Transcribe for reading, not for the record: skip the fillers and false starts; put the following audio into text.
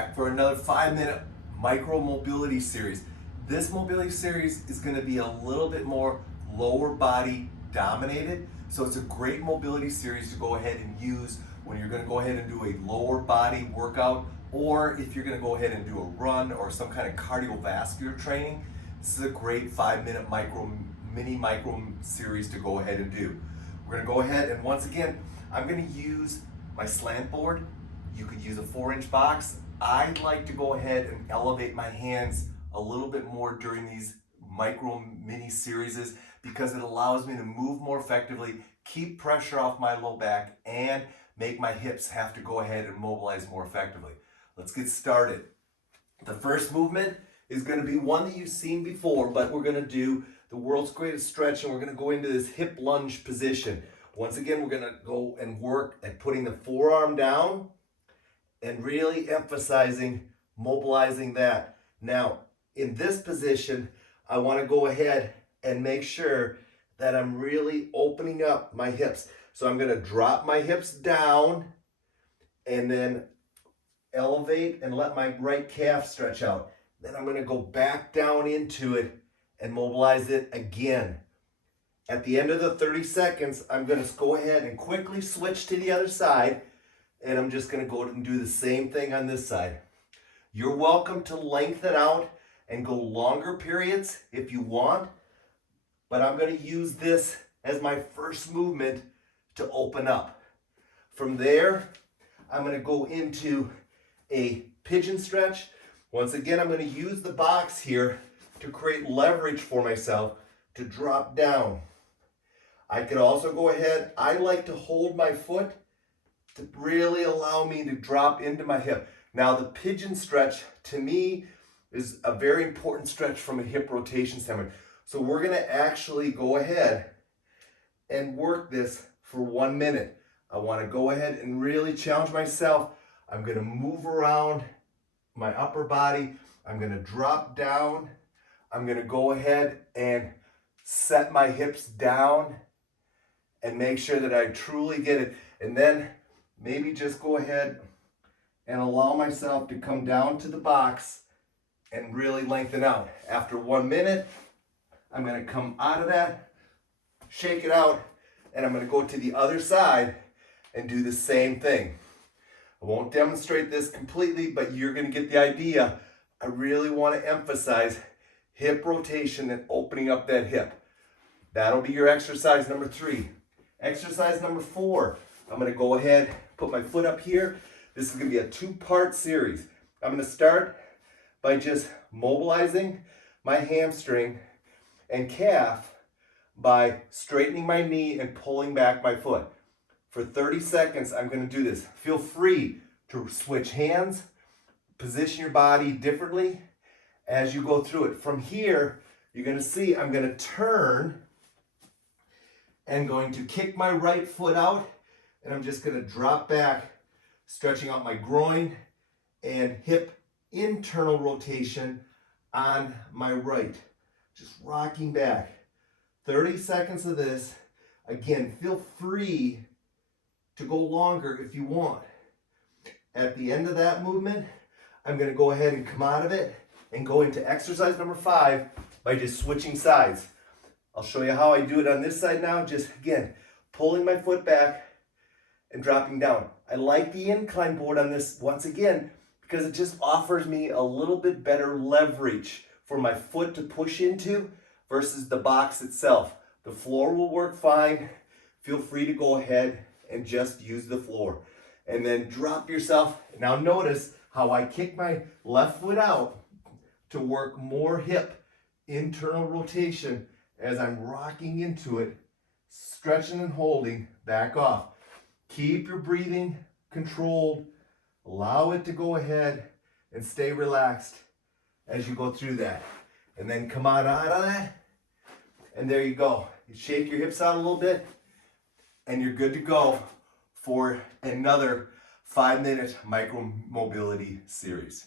back for another 5-minute micro mobility series. This mobility series is going to be a little bit more lower body dominated, so it's a great mobility series to go ahead and use when you're going to go ahead and do a lower body workout, or if you're going to go ahead and do a run or some kind of cardiovascular training. This is a great 5-minute mini micro series to go ahead and do. We're going to go ahead and once again, I'm going to use my slant board. You could use a 4-inch box. I'd like to go ahead and elevate my hands a little bit more during these micro mini series because it allows me to move more effectively, keep pressure off my low back, and make my hips have to go ahead and mobilize more effectively. Let's get started. The first movement is going to be one that you've seen before, but we're going to do the world's greatest stretch, and we're going to go into this hip lunge position. Once again, we're going to go and work at putting the forearm down and really emphasizing mobilizing that. Now, in this position, I want to go ahead and make sure that I'm really opening up my hips. So I'm going to drop my hips down and then elevate and let my right calf stretch out. Then I'm going to go back down into it and mobilize it again. At the end of the 30 seconds, I'm going to go ahead and quickly switch to the other side, and I'm just going to go and do the same thing on this side. You're welcome to lengthen out and go longer periods if you want, but I'm going to use this as my first movement to open up. From there, I'm going to go into a pigeon stretch. Once again, I'm going to use the box here to create leverage for myself to drop down. I could also go ahead, I like to hold my foot to really allow me to drop into my hip. Now the pigeon stretch to me is a very important stretch from a hip rotation standpoint. So we're going to actually go ahead and work this for 1 minute. I want to go ahead and really challenge myself. I'm going to move around my upper body. I'm going to drop down. I'm going to go ahead and set my hips down and make sure that I truly get it. And then maybe just go ahead and allow myself to come down to the box and really lengthen out. After 1 minute, I'm going to come out of that, shake it out, and I'm going to go to the other side and do the same thing. I won't demonstrate this completely, but you're going to get the idea. I really want to emphasize hip rotation and opening up that hip. That'll be your exercise number 3. Exercise number 4, I'm going to go ahead, put my foot up here. This is going to be a 2-part series. I'm going to start by just mobilizing my hamstring and calf by straightening my knee and pulling back my foot. For 30 seconds, I'm going to do this. Feel free to switch hands, position your body differently as you go through it. From here, you're going to see I'm going to turn and going to kick my right foot out, and I'm just going to drop back, stretching out my groin and hip internal rotation on my right. Just rocking back. 30 seconds of this. Again, feel free to go longer if you want. At the end of that movement, I'm going to go ahead and come out of it and go into exercise number 5 by just switching sides. I'll show you how I do it on this side now. Just again, pulling my foot back and dropping down. I like the incline board on this once again because it just offers me a little bit better leverage for my foot to push into versus the box itself. The floor will work fine. Feel free to go ahead and just use the floor. And then drop yourself. Now notice how I kick my left foot out to work more hip internal rotation as I'm rocking into it, stretching and holding, back off. Keep your breathing controlled. Allow it to go ahead and stay relaxed as you go through that. And then come out of that. And there you go. You shake your hips out a little bit and you're good to go for another 5-minute micro mobility series.